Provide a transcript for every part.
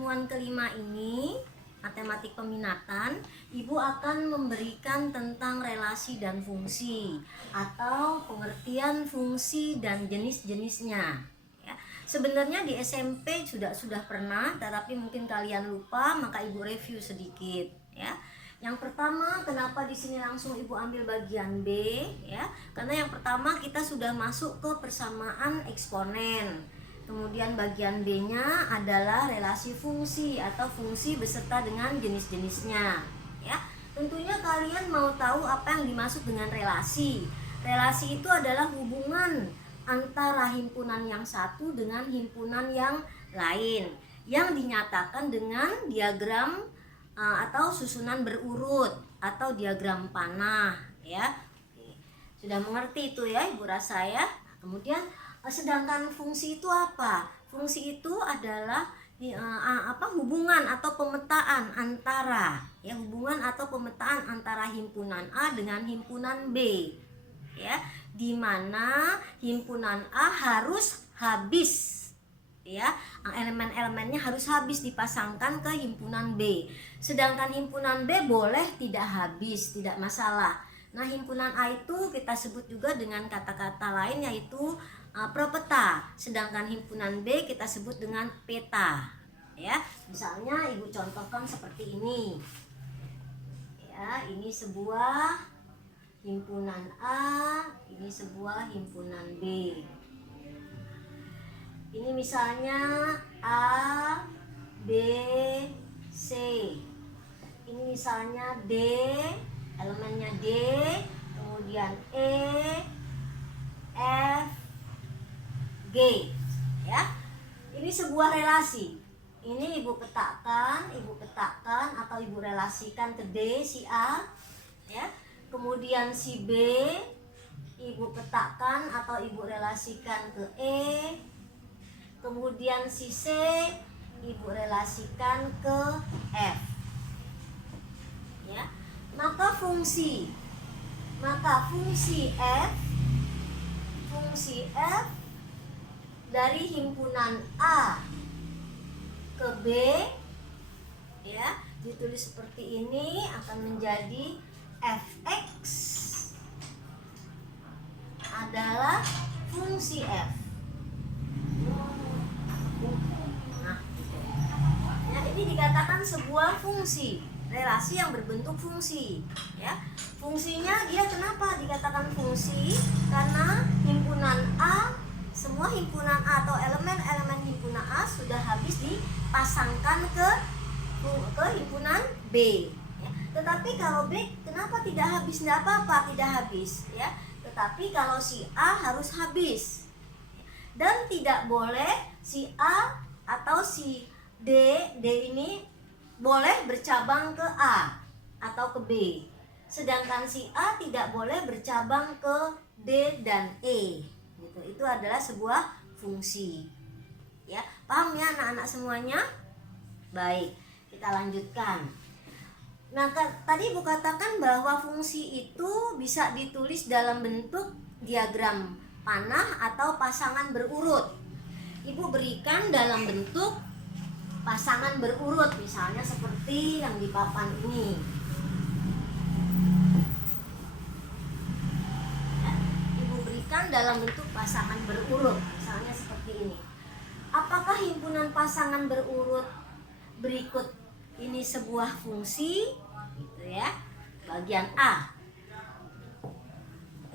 pertemuan kelima ini, matematik peminatan, Ibu akan memberikan tentang relasi dan fungsi atau pengertian fungsi dan jenis-jenisnya. Ya, sebenarnya di SMP sudah pernah, tetapi mungkin kalian lupa, maka Ibu review sedikit. Ya, yang pertama, kenapa di sini langsung Ibu ambil bagian B? Ya, karena yang pertama kita sudah masuk ke persamaan eksponen. Kemudian bagian B-nya adalah relasi fungsi atau fungsi beserta dengan jenis-jenisnya. Ya, tentunya kalian mau tahu apa yang dimaksud dengan relasi. Relasi itu adalah hubungan antara himpunan yang satu dengan himpunan yang lain yang dinyatakan dengan diagram atau susunan berurut atau diagram panah. Ya, sudah mengerti itu ya Ibu rasa ya. Kemudian sedangkan fungsi itu apa? Fungsi itu adalah hubungan atau pemetaan antara himpunan A dengan himpunan B. Ya, di mana himpunan A harus habis. Ya, elemen-elemennya harus habis dipasangkan ke himpunan B. Sedangkan himpunan B boleh tidak habis, tidak masalah. Nah, himpunan A itu kita sebut juga dengan kata-kata lain yaitu propeta, sedangkan himpunan B kita sebut dengan peta. Ya, misalnya Ibu contohkan seperti ini. Ya, ini sebuah himpunan A, ini sebuah himpunan B. Ini misalnya A, B, C. Ini misalnya D, elemennya D, kemudian E, F, G. Ya, ini sebuah relasi. Ini Ibu petakan atau Ibu relasikan ke D, si A. Ya, kemudian si B Ibu petakan atau Ibu relasikan ke E. Kemudian si C Ibu relasikan ke F. Ya, maka fungsi F dari himpunan A ke B ya ditulis seperti ini akan menjadi Fx adalah fungsi F. Nah, ya, ini dikatakan sebuah fungsi, relasi yang berbentuk fungsi. Ya, fungsinya dia kenapa dikatakan fungsi? Karena himpunan A, semua himpunan A atau elemen-elemen himpunan A sudah habis dipasangkan ke himpunan B. Ya, tetapi kalau B kenapa tidak habis? Tidak apa-apa tidak habis. Ya, tetapi kalau si A harus habis. Dan tidak boleh si A atau si D ini boleh bercabang ke A atau ke B. Sedangkan si A tidak boleh bercabang ke D dan E. Gitu. Itu adalah sebuah fungsi. Ya, paham ya anak-anak semuanya? Baik, kita lanjutkan. Nah, tadi Ibu katakan bahwa fungsi itu bisa ditulis dalam bentuk diagram panah atau pasangan berurut. Ibu berikan dalam bentuk pasangan berurut, misalnya seperti yang di papan ini. Ya, Ibu berikan dalam bentuk pasangan berurut, misalnya seperti ini. Apakah himpunan pasangan berurut berikut ini sebuah fungsi? Gitu ya. Bagian A.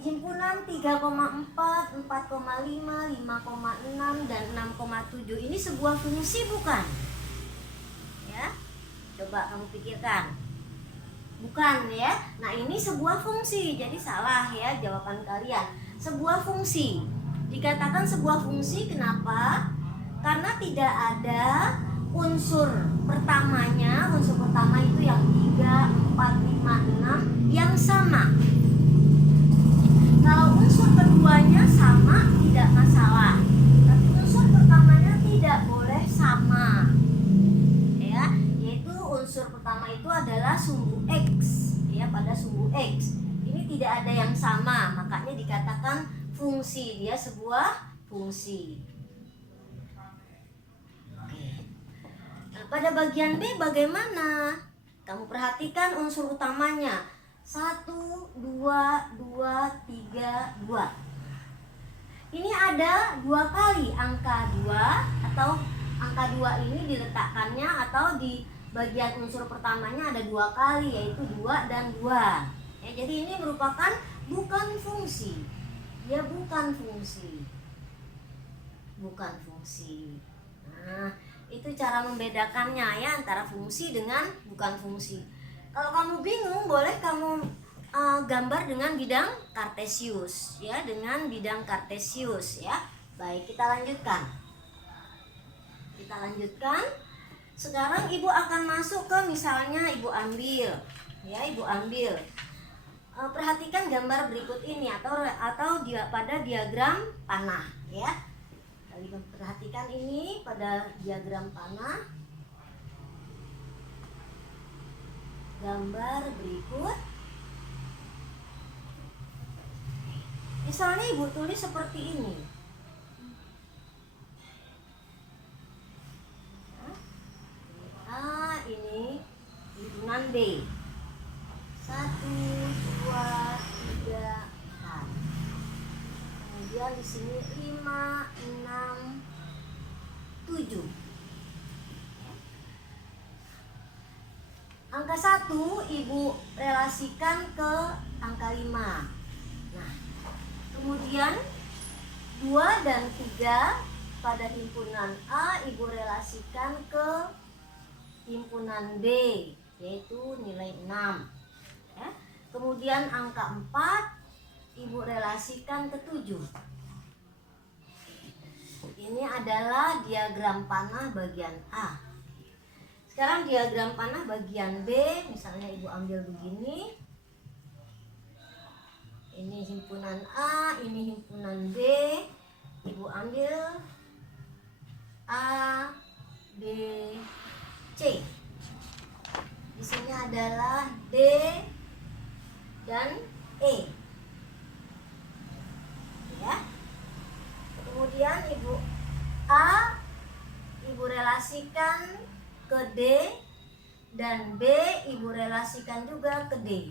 Himpunan 3,4, 4,5, 5,6 dan 6,7 ini sebuah fungsi bukan? Ya. Coba kamu pikirkan. Bukan ya. Nah, ini sebuah fungsi. Jadi salah ya jawaban kalian. Sebuah fungsi. Dikatakan sebuah fungsi kenapa? Karena tidak ada unsur pertamanya, unsur pertama itu yang 3, 4, 5, 6 yang sama. Kalau unsur keduanya sama tidak masalah, tapi unsur pertamanya tidak boleh sama. Ya, yaitu unsur pertama itu adalah sumbu X, ya pada sumbu X. Ini tidak ada yang sama, makanya dikatakan fungsi, dia sebuah fungsi. pada bagian B bagaimana? Kamu perhatikan unsur utamanya. 1, 2, 2, 3, 2. Ini ada 2 kali angka 2, atau angka 2 ini diletakkannya atau di bagian unsur pertamanya ada 2 kali, yaitu 2 dan 2. Ya, jadi ini merupakan bukan fungsi. Dia bukan fungsi. Bukan fungsi. Nah, itu cara membedakannya ya, antara fungsi dengan bukan fungsi. Kalau kamu bingung, boleh kamu gambar dengan bidang kartesius ya, dengan bidang kartesius ya. Baik, kita lanjutkan. Sekarang ibu akan masuk ke, misalnya ibu ambil ya, perhatikan gambar berikut ini atau dia pada diagram panah ya. Perhatikan ini pada diagram panah. Gambar berikut. Misalnya ibu tulis seperti ini. A ini hitungan B. 1, 2, 3, 4. Kemudian di sini 5, 6, 7. Angka 1 ibu relasikan ke angka 5. Nah, kemudian 2 dan 3 pada himpunan A ibu relasikan ke himpunan B, yaitu nilai 6 ya. Kemudian angka 4 ibu relasikan ke 7. Ini adalah diagram panah bagian A. Sekarang diagram panah bagian B, misalnya ibu ambil begini. Ini himpunan A, ini himpunan B. Ibu ambil A, B, C. Di sini adalah D dan E. Ya. Kemudian ibu A ibu relasikan ke D, dan B ibu relasikan juga ke D.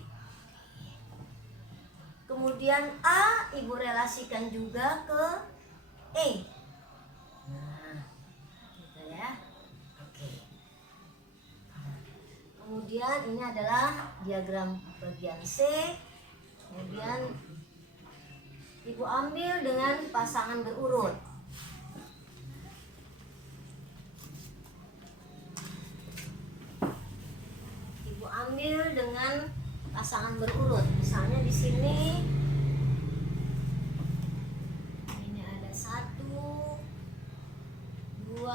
Kemudian A ibu relasikan juga ke E. Nah, gitu ya. Oke. Kemudian ini adalah diagram bagian C. Kemudian ibu ambil dengan pasangan berurut. Ibu ambil dengan pasangan berurut. Misalnya di sini ini ada 1, 2, 3,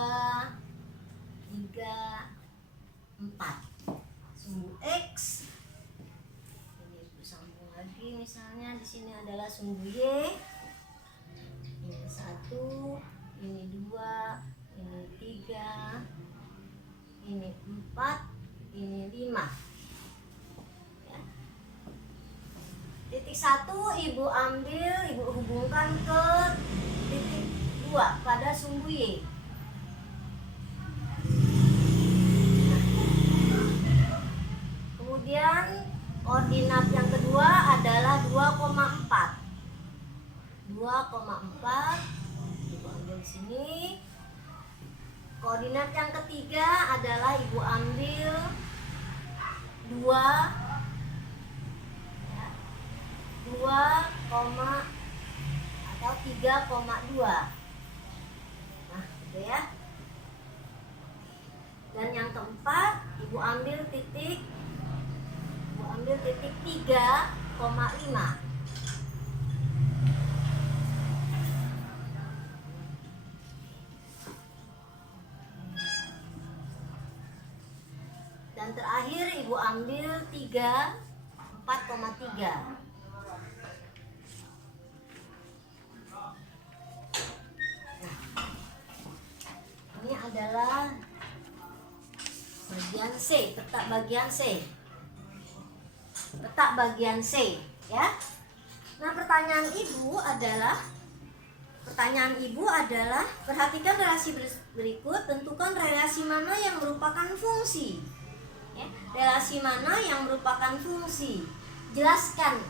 4. Sumbu X. Ini ibu sambung lagi, misalnya di sini adalah sumbu Y. Ini 1, ini 2, ini 3, ini 4, ini 5. Ya. Titik 1 ibu ambil, ibu hubungkan ke titik 2 pada sumbu Y. Kemudian koordinat yang kedua adalah 2,4. 2,4 ibu ambil di sini. Koordinat yang ketiga adalah ibu ambil 2 ya, 2, atau 3,2. Nah, gitu ya. Dan yang keempat ibu ambil titik 3,5. Dan terakhir ibu ambil 4,3. Nah, ini adalah bagian C, peta bagian C. Peta bagian C ya. Nah, pertanyaan ibu adalah perhatikan relasi Berikut tentukan relasi mana yang merupakan fungsi. Ya, relasi mana yang merupakan fungsi? Jelaskan.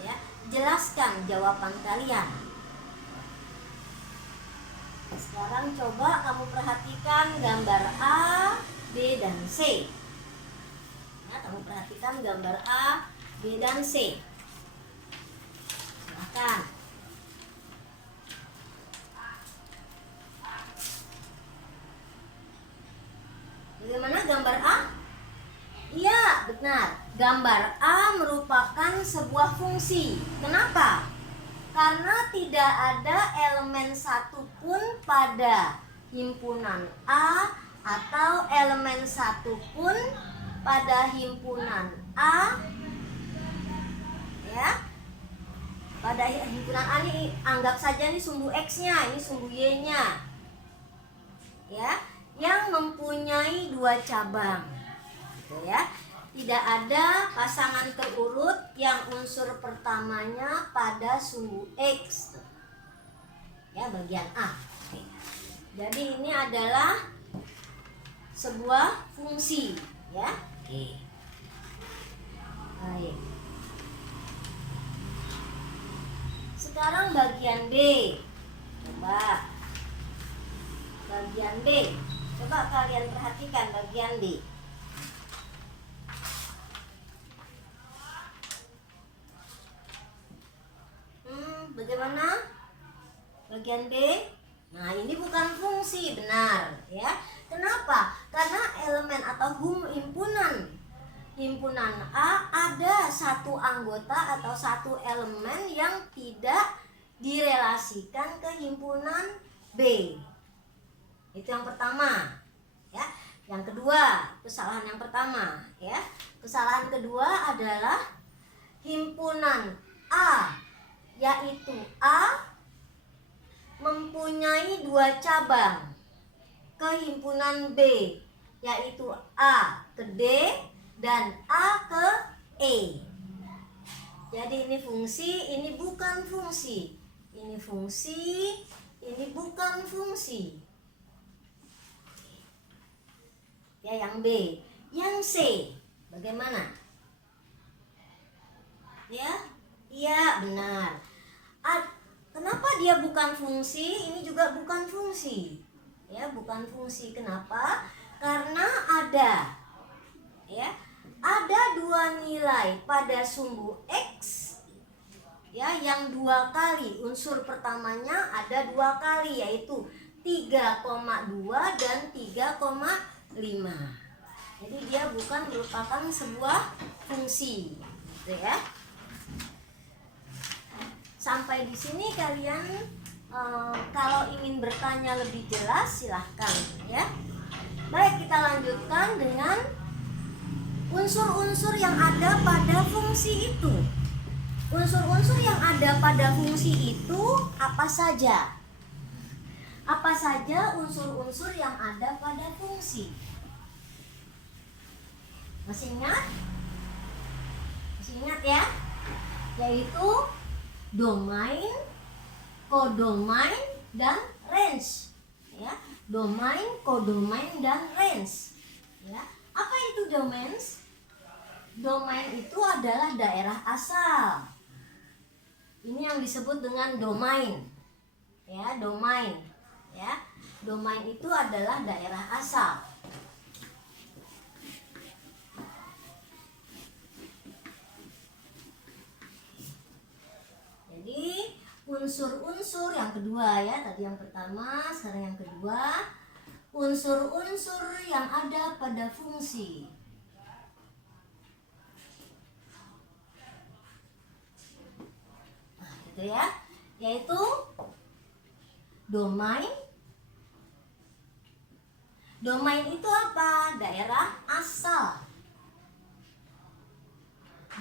Ya, jelaskan jawaban kalian. Sekarang coba kamu perhatikan gambar A, B, dan C. Ya, kamu perhatikan gambar A, B, dan C. Silahkan. Bagaimana gambar A? Iya, benar. Gambar A merupakan sebuah fungsi. Kenapa? Karena tidak ada elemen satupun pada himpunan A atau elemen satupun pada himpunan A, ya. Pada himpunan A ini anggap saja ini sumbu X-nya, ini sumbu Y-nya, ya, yang mempunyai 2 cabang, gitu ya. Tidak ada pasangan terurut yang unsur pertamanya pada sumbu X, ya, bagian A. Oke. Jadi ini adalah sebuah fungsi, ya. Oke. Baik. Sekarang bagian B. Coba bagian B. Coba kalian perhatikan bagian B. Bagaimana bagian B? Nah, ini bukan fungsi, benar, ya. Kenapa? Karena elemen atau himpunan A ada satu anggota atau satu elemen yang tidak direlasikan ke himpunan B. Itu yang pertama, ya. Yang kedua, kesalahan yang pertama, ya. Kesalahan kedua adalah himpunan A, yaitu A, mempunyai 2 cabang ke himpunan B, yaitu A ke D dan A ke E. Jadi ini fungsi, ini bukan fungsi. Ini fungsi, ini bukan fungsi. Ya, yang B. Yang C, bagaimana? Ya, iya, benar. Kenapa dia bukan fungsi? Ini juga bukan fungsi. Ya, bukan fungsi. Kenapa? Karena ada, ya, ada 2 nilai pada sumbu X, ya, yang 2 kali. Unsur pertamanya ada 2 kali, yaitu 3,2 dan 3,5. Jadi dia bukan merupakan sebuah fungsi, gitu ya. Sampai di sini kalian kalau ingin bertanya lebih jelas silahkan, ya. Baik, kita lanjutkan dengan unsur-unsur yang ada pada fungsi itu. Unsur-unsur yang ada pada fungsi itu apa saja? Apa saja unsur-unsur yang ada pada fungsi? Masih ingat? Masih ingat, ya? Yaitu domain, kodomain, dan range, ya. Domain, kodomain, dan range, ya. Apa itu domain? Domain itu adalah daerah asal. Ini yang disebut dengan domain, ya. Domain, ya. Domain itu adalah daerah asal. Jadi unsur-unsur yang kedua, ya, tadi yang pertama, sekarang yang kedua, unsur-unsur yang ada pada fungsi. Nah, gitu ya, yaitu domain. Domain itu apa? Daerah asal.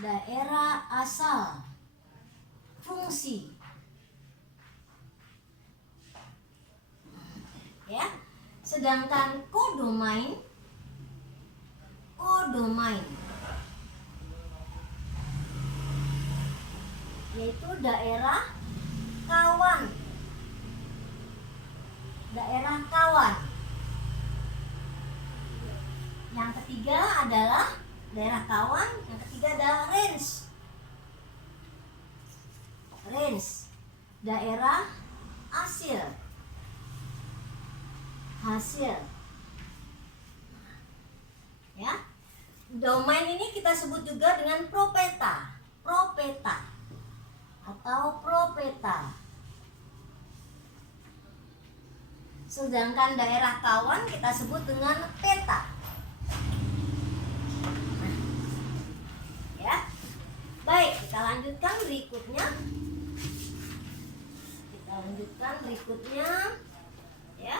Daerah asal fungsi, ya. Sedangkan kodomain yaitu daerah kawan. daerah kawan. Yang ketiga adalah daerah kawan, yang ketiga adalah range. Range, daerah hasil. Ya. Domain ini kita sebut juga dengan propeta atau propeta. Sedangkan daerah kawan kita sebut dengan peta. Ya. Baik, kita lanjutkan berikutnya. Ya.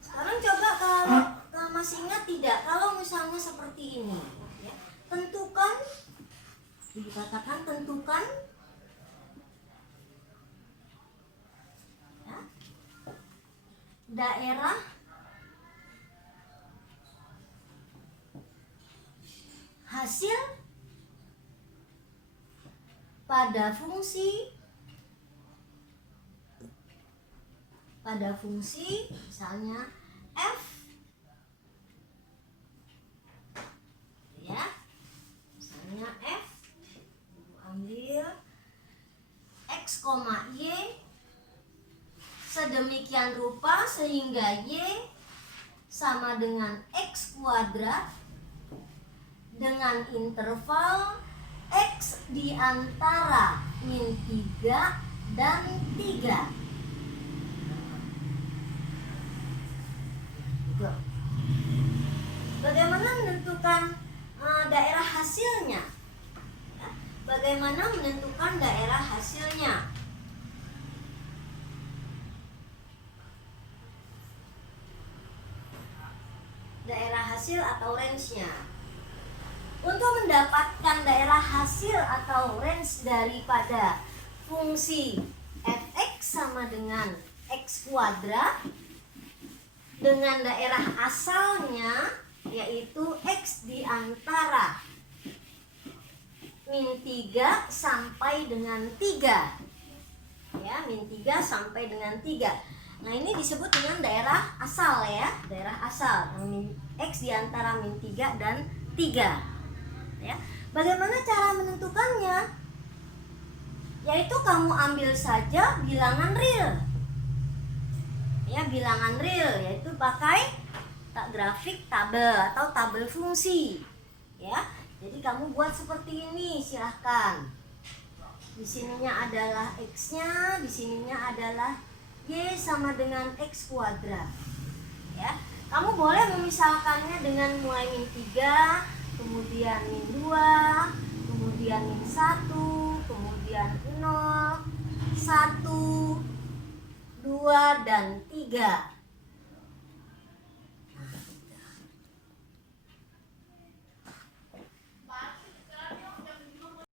Sekarang coba kalau masih ingat tidak kalau misalnya seperti ini, ya. Dikatakan tentukan ya, daerah hasil pada fungsi misalnya f, ya, misalnya f, ambil x, y sedemikian rupa sehingga y sama dengan x kuadrat dengan interval x di antara min 3 dan 3. Bagaimana menentukan daerah hasilnya? Ya, bagaimana menentukan daerah hasilnya? Daerah hasil atau range-nya. Untuk mendapatkan daerah hasil atau range daripada fungsi fx sama dengan x kuadrat dengan daerah asalnya yaitu x di antara min 3 sampai dengan 3. Ya, min 3 sampai dengan 3. Nah, ini disebut dengan daerah asal ya, daerah asal x di antara min 3 dan 3. Ya. Bagaimana cara menentukannya? Yaitu kamu ambil saja bilangan real. Ya, bilangan real yaitu pakai grafik tabel atau tabel fungsi. Ya. Jadi kamu buat seperti ini, silahkan. Di sininya adalah x-nya, di sininya adalah y sama dengan x kuadrat. Ya. Kamu boleh memisalkannya dengan mulai min 3, kemudian min 2, kemudian min 1, kemudian 0, 1, 2, dan 3.